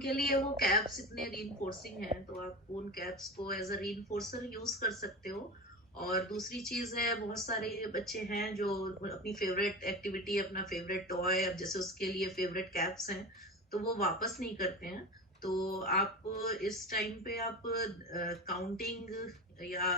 उनके लिए वो कैप्स इतने रीइंफोर्सिंग हैं, तो आप उन कैप्स को एज अ रीइंफोर्सर यूज कर सकते हो। और दूसरी चीज है, बहुत सारे बच्चे हैं जो अपनी फेवरेट एक्टिविटी, अपना फेवरेट टॉय, अब जैसे उसके लिए फेवरेट कैप्स हैं, तो वो वापस नहीं करते हैं। तो आप इस टाइम पे आप काउंटिंग या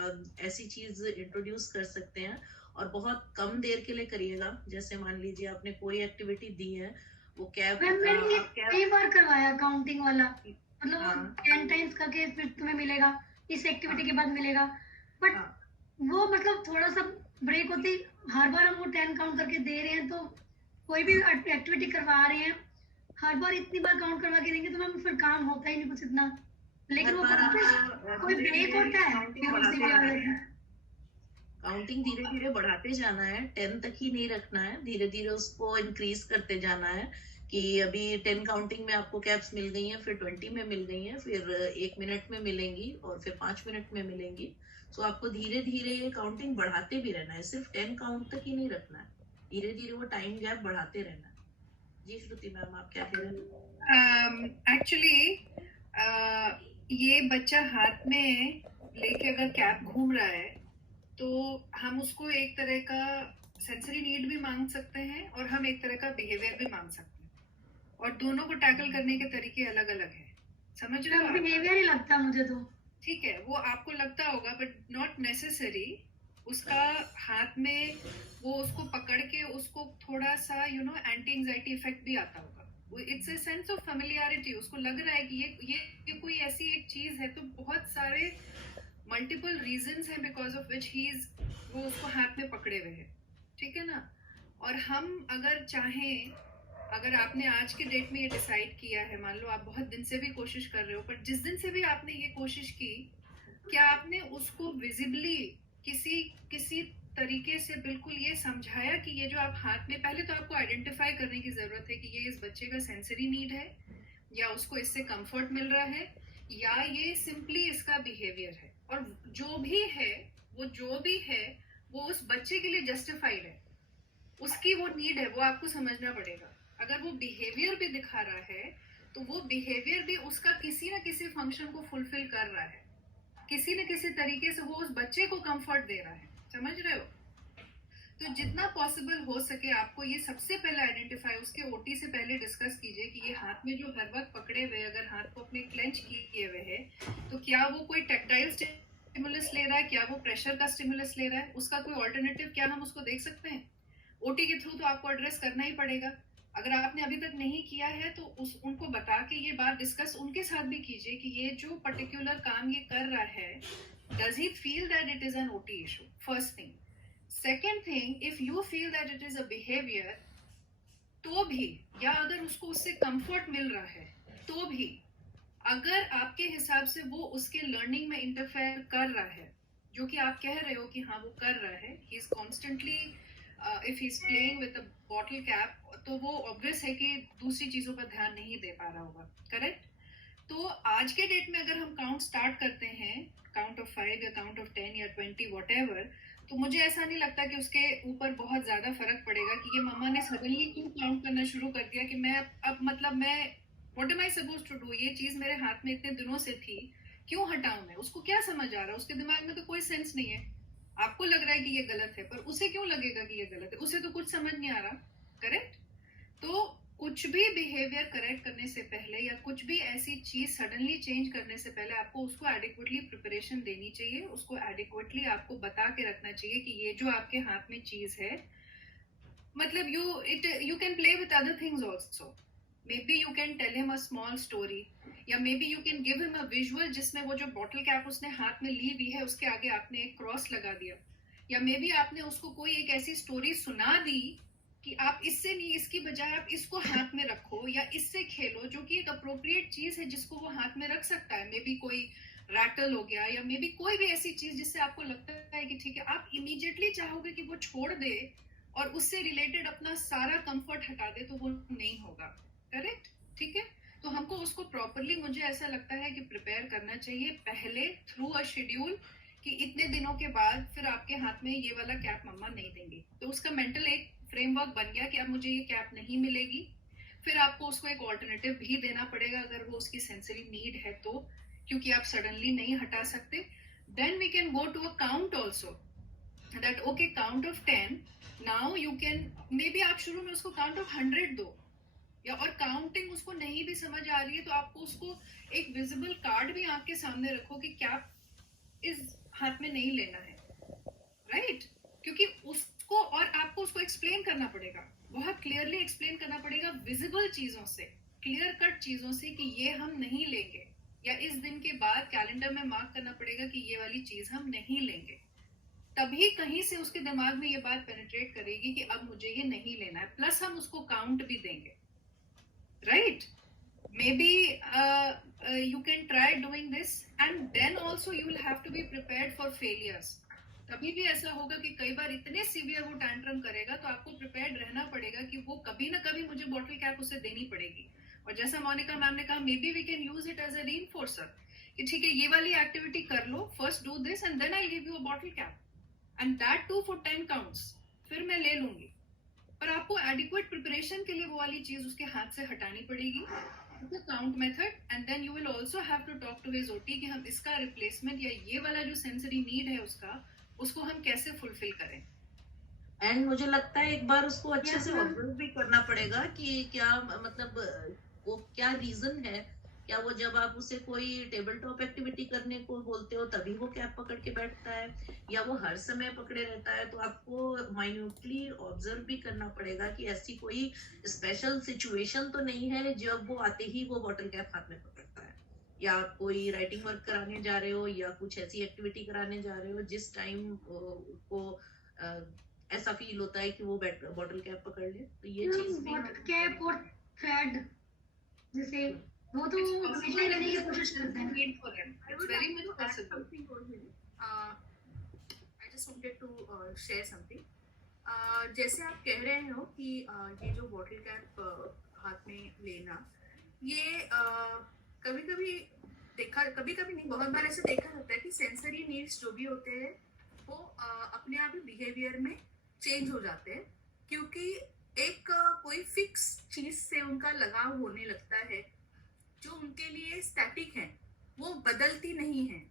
ऐसी चीज इंट्रोड्यूस कर सकते हैं, और बहुत कम देर के लिए करिएगा। जैसे मान लीजिए आपने कोई एक्टिविटी दी है, वो कैप मैम मैंने ये आप कैप। कई बार करवाया काउंटिंग वाला, मतलब वो हाँ 10 टाइम्स करके फिर तुम्हें मिलेगा, इस एक्टिविटी हाँ के बाद मिलेगा। बट हाँ वो मतलब थोड़ा सा ब्रेक होते ही हर बार हम वो 10 काउंट करके दे रहे हैं, तो कोई भी एक्टिविटी करवा रहे हैं हर बार इतनी बार काउंट करवा के देंगे तो मैम फिर काम होता ही नहीं कुछ इतना। लेकिन हर वो बार कोई आपको धीरे ब्रेक धीरे होता है काउंटिंग फिर उसी बढ़ाते पे आ जाना जाता है। है। काउंटिंग धीरे धीरे बढ़ाते जाना है, 10 तक ही नहीं रखना है, धीरे धीरे उसको इंक्रीज करते जाना है। कि अभी 10 काउंटिंग में आपको कैप्स मिल गई हैं, फिर 20 में मिल गई हैं, फिर 1 मिनट में मिलेंगी, और फिर 5 मिनट में मिलेंगी। तो आपको धीरे धीरे ये काउंटिंग बढ़ाते भी रहना है, सिर्फ 10 काउंट तक ही नहीं रखना है, धीरे धीरे वो टाइम गैप बढ़ाते रहना है। जी श्रुति मैम, आप क्या कह रहे हैं? एक्चुअली ये बच्चा हाथ में लेके अगर कैप घूम रहा है तो हम उसको एक तरह का सेंसरी नीड भी मांग सकते हैं और हम एक तरह का बिहेवियर भी मांग सकते हैं, और दोनों को टैकल करने के तरीके अलग अलग हैं। समझ रहे हो आप? बिहेवियर ही लगता है मुझे तो। ठीक है, वो आपको लगता होगा बट नॉट नेसेसरी। उसका हाथ में वो उसको पकड़ के उसको थोड़ा सा एंटी एंजाइटी इफेक्ट भी आता होगा। It's a sense of familiarity, उसको लग रहा है कि ये कोई ऐसी एक चीज है। तो बहुत सारे मल्टीपल रीजंस हैं because of which he is वो उसको हाथ में पकड़े हुए है। ठीक है ना? और हम अगर चाहें, अगर आपने आज के डेट में ये डिसाइड किया है, मान लो आप बहुत दिन से भी कोशिश कर रहे हो, पर जिस दिन से भी आपने ये कोशिश की, क्या आपने उसको विजिबली किसी किसी तरीके से बिल्कुल ये समझाया कि ये जो आप हाथ में, पहले तो आपको आइडेंटिफाई करने की जरूरत है कि ये इस बच्चे का सेंसरी नीड है, या उसको इससे कंफर्ट मिल रहा है, या ये सिंपली इसका बिहेवियर है। और जो भी है, वो जो भी है वो उस बच्चे के लिए जस्टिफाइड है, उसकी वो नीड है, वो आपको समझना पड़ेगा। अगर वो बिहेवियर भी दिखा रहा है तो वो बिहेवियर भी उसका किसी ना किसी फंक्शन को फुलफिल कर रहा है, किसी न किसी तरीके से वो उस बच्चे को कंफर्ट दे रहा है। समझ रहे हो? तो जितना पॉसिबल हो सके आपको ये सबसे पहले आइडेंटिफाई, उसके ओटी से पहले डिस्कस कीजिए कि ये हाथ में जो हर वक्त पकड़े हुए, अगर हाथ को अपने क्लेंच किए हुए है, तो क्या वो कोई टेक्टाइल स्टिमुलस ले रहा है, क्या वो प्रेशर का स्टिमुलस ले रहा है, उसका कोई ऑल्टरनेटिव क्या हम उसको देख सकते हैं? ओटी के थ्रू तो आपको एड्रेस करना ही पड़ेगा। अगर आपने अभी तक नहीं किया है तो उनको बता के ये बात डिस्कस उनके साथ भी कीजिए कि ये जो पर्टिकुलर काम ये कर रहा है, does he feel that it is an OT issue? First thing. Second thing, if you feel that it is a behaviour, तो भी, या अगर उसको उससे कंफर्ट मिल रहा है तो भी, अगर आपके हिसाब से वो उसके लर्निंग में इंटरफेयर कर रहा है, जो कि आप कह रहे हो कि हाँ वो कर रहा है, he is constantly, if he is playing with a bottle cap, तो वो ऑब्वियस है कि दूसरी चीजों पर ध्यान नहीं दे पा रहा होगा। करेक्ट? तो आज के डेट में अगर हम काउंट स्टार्ट करते हैं, काउंट ऑफ 5 या काउंट ऑफ 10 या 20 व्हाटएवर, तो मुझे ऐसा नहीं लगता कि उसके ऊपर बहुत ज्यादा फर्क पड़ेगा कि ये मम्मा ने सडनली क्यों काउंट करना शुरू कर दिया, कि मैं अब मतलब मैं what am I suppose to do, ये चीज मेरे हाथ में इतने दिनों से थी, क्यों हटाऊं मैं? उसको क्या समझ आ रहा है? उसके दिमाग में तो कोई सेंस नहीं है। आपको लग रहा है कि ये गलत है, पर उसे क्यों लगेगा कि ये गलत है? उसे तो कुछ समझ नहीं आ रहा। करेक्ट? तो कुछ भी बिहेवियर करेक्ट करने से पहले या कुछ भी ऐसी चीज सडनली चेंज करने से पहले आपको उसको एडिक्वेटली प्रिपरेशन देनी चाहिए, उसको एडिक्वेटली आपको बता के रखना चाहिए कि ये जो आपके हाथ में चीज है, मतलब you can play with other things also. Maybe you can tell him a small story, या maybe you can give him a visual जिसमें वो जो बॉटल कैप उसने हाथ में ली हुई है उसके आगे आपने एक क्रॉस लगा दिया, या maybe आपने उसको कोई एक ऐसी स्टोरी सुना दी कि आप इससे नहीं, इसकी बजाय आप इसको हाथ में रखो या इससे खेलो, जो कि एक अप्रोप्रिएट चीज है जिसको वो हाथ में रख सकता है। मे बी कोई रैटल हो गया, या मे बी कोई भी ऐसी चीज जिससे आपको लगता है कि ठीक है, आप इमीडिएटली चाहोगे कि वो छोड़ दे और उससे रिलेटेड अपना सारा कंफर्ट हटा दे, तो वो नहीं होगा। करेक्ट? ठीक है? तो हमको उसको प्रॉपरली, मुझे ऐसा लगता है कि प्रिपेयर करना चाहिए पहले थ्रू अ शेड्यूल, कि इतने दिनों के बाद फिर आपके हाथ में ये वाला कैप मम्मा नहीं देंगी, तो उसका मेंटल एक फ्रेमवर्क बन गया कि अब मुझे ये कैप नहीं मिलेगी। फिर आपको उसको एक ऑल्टरनेटिव भी देना पड़ेगा अगर वो उसकी सेंसरी नीड है तो, क्योंकि आप सडनली नहीं हटा सकते. Then we can go to a count also, that okay count of 10. Now you can, maybe आप शुरू में उसको काउंट ऑफ 100 दो, या और काउंटिंग उसको नहीं भी समझ आ रही है तो आपको उसको एक विजिबल कार्ड भी आंख के सामने रखो कि क्या इस हाथ में नहीं लेना है, राइट? क्योंकि उसको, और आपको उसको एक्सप्लेन करना पड़ेगा, बहुत क्लियरली एक्सप्लेन करना पड़ेगा विजिबल चीजों से, क्लियर कट चीजों से कि ये हम नहीं लेंगे, या इस दिन के बाद कैलेंडर में मार्क करना पड़ेगा कि ये वाली चीज हम नहीं लेंगे. तभी कहीं से उसके दिमाग में ये बात पेनिट्रेट करेगी कि अब मुझे ये नहीं लेना है. प्लस हम उसको काउंट भी देंगे, right? Maybe you can try doing this, and then also you will have to be prepared for failures. कभी भी ऐसा होगा कि कई बार इतने सीवियर वो टैंट्रम करेगा तो आपको प्रिपेयर्ड रहना पड़ेगा कि वो कभी ना कभी मुझे बॉटल कैप उसे देनी पड़ेगी. और जैसा मोनिका मैम ने कहा, maybe we can use it as a reinforcer कि ठीक है ये वाली एक्टिविटी कर लो, first do this and then I give you a bottle cap, and that too for 10 counts, फिर मैं ले लूंगी. पर आपको एडिक्वेट प्रिपरेशन के लिए वो वाली चीज उसके हाथ से हटानी पड़ेगी, count method, and then you will also have to talk to his OT कि हम इसका रिप्लेसमेंट या ये वाला जो सेंसरी नीड है उसको हम कैसे फुलफिल करें. एंड मुझे लगता है एक बार उसको अच्छे से ऑब्जर्व भी करना पड़ेगा कि क्या मतलब वो क्या रीजन है. क्या वो जब आप उसे कोई टेबल टॉप एक्टिविटी करने को बोलते हो तभी वो कैप पकड़ के बैठता है, या वो हर समय पकड़े रहता है. तो आपको माइन्यूटली ऑब्जर्व भी करना पड़ेगा कि ऐसी कोई स्पेशल सिचुएशन तो नहीं है जब वो आते ही वो बॉटल कैप हाथ में पकड़ता है, या आप कोई राइटिंग वर्क कराने जा रहे हो या कुछ ऐसी एक्टिविटी कराने जा रहे हो जिस टाइम को ऐसा फील होता है कि वो बॉटल कैप पकड़ ले. तो ये चीज भी बॉटल कैप और थ्रेड जैसे वो तो हमेशा लेने की कोशिश करते हैं. It's very much possible. I just wanted to share something. जैसे आप कह रहे हो कि ये जो बॉटल कैप हाथ में लेना, ये कभी कभी नहीं, बहुत बार ऐसे देखा जाता है कि सेंसरी नीड्स जो भी होते हैं वो अपने आप ही बिहेवियर में चेंज हो जाते हैं, क्योंकि एक कोई फिक्स चीज से उनका लगाव होने लगता है जो उनके लिए स्टैटिक है, वो बदलती नहीं है.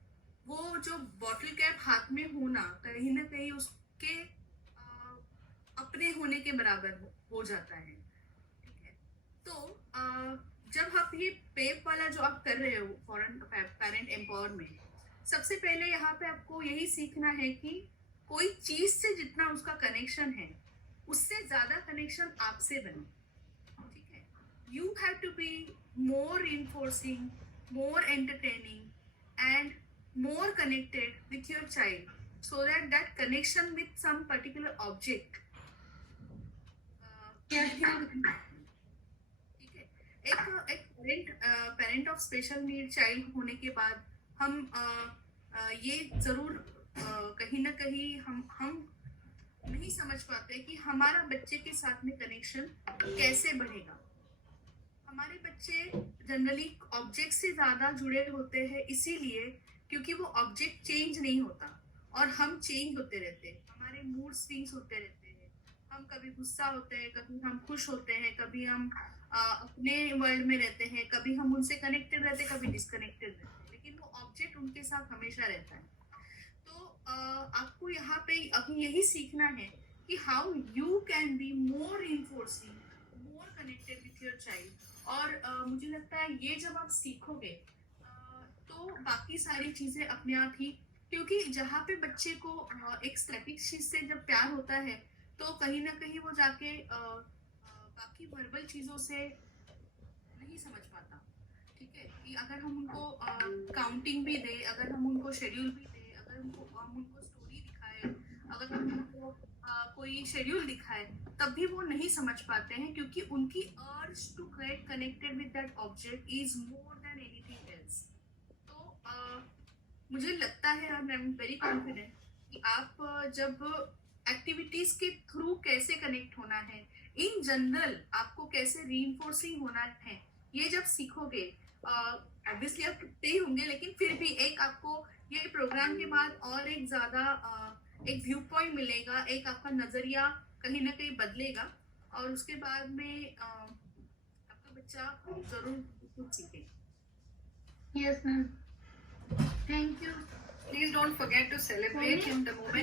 वो जो बॉटल कैप हाथ में होना कहीं ना कहीं उसके अपने होने के बराबर हो जाता है. ठीक है, तो जब आप ये पेप वाला जो आप कर रहे हो फॉरेन पेरेंट एम्पावरमेंट, सबसे पहले यहाँ पे आपको यही सीखना है कि कोई चीज से जितना उसका कनेक्शन है उससे ज्यादा कनेक्शन आपसे बने. ठीक है, you have to be more reinforcing, more entertaining, and more connected with your child, so that that connection with some particular object. ठीक है, एक parent of special need child होने के बाद हम ये जरूर कहीं ना कहीं हम नहीं समझ पाते कि हमारा बच्चे के साथ में कनेक्शन कैसे बढ़ेगा. हमारे बच्चे जनरली ऑब्जेक्ट से ज्यादा जुड़े होते हैं, इसीलिए क्योंकि वो ऑब्जेक्ट चेंज नहीं होता और हम चेंज होते रहते हैं. हमारे मूड स्विंग्स होते रहते हैं, हम कभी गुस्सा होते हैं, कभी हम खुश होते हैं, कभी हम अपने वर्ल्ड में रहते हैं, कभी हम उनसे कनेक्टेड रहते हैं, कभी डिस्कनेक्टेड रहते हैं, लेकिन वो ऑब्जेक्ट उनके साथ हमेशा रहता है. तो आपको यहाँ पे अभी यही सीखना है कि how you can be more enforcing, more connected with your child. और मुझे लगता है ये जब आप सीखोगे तो बाकी सारी चीजें अपने आप ही, क्योंकि जहाँ पे बच्चे को एक स्टैटिक चीज से जब प्यार होता है तो कहीं ना कहीं वो जाके बाकी वर्बल चीजों से नहीं समझ पाता. ठीक है, कि अगर हम उनको काउंटिंग भी दे, अगर हम उनको शेड्यूल भी दे, अगर हम उनको स्टोरी दिखाए, अगर हम उनको कोई शेड्यूल दिखाए, तब भी वो नहीं समझ पाते हैं, क्योंकि उनकी urge to get connected with that object is more than anything else. तो मुझे लगता है, आई एम वेरी कॉन्फिडेंट कि आप जब एक्टिविटीज के थ्रू कैसे कनेक्ट होना है, इन जनरल आपको कैसे रीइंफोर्सिंग होना है, ये जब सीखोगे, ऑब्वियसली आप कितने ही होंगे, लेकिन फिर भी एक आपको ये प्रोग्राम के बाद और एक ज्यादा एक व्यू पॉइंट मिलेगा, एक आपका नजरिया कहीं ना कहीं बदलेगा. और उसके बाद में बच्चा जरूर कुछ सीखे। Yes ma'am, thank you. Please don't forget to celebrate in the moment.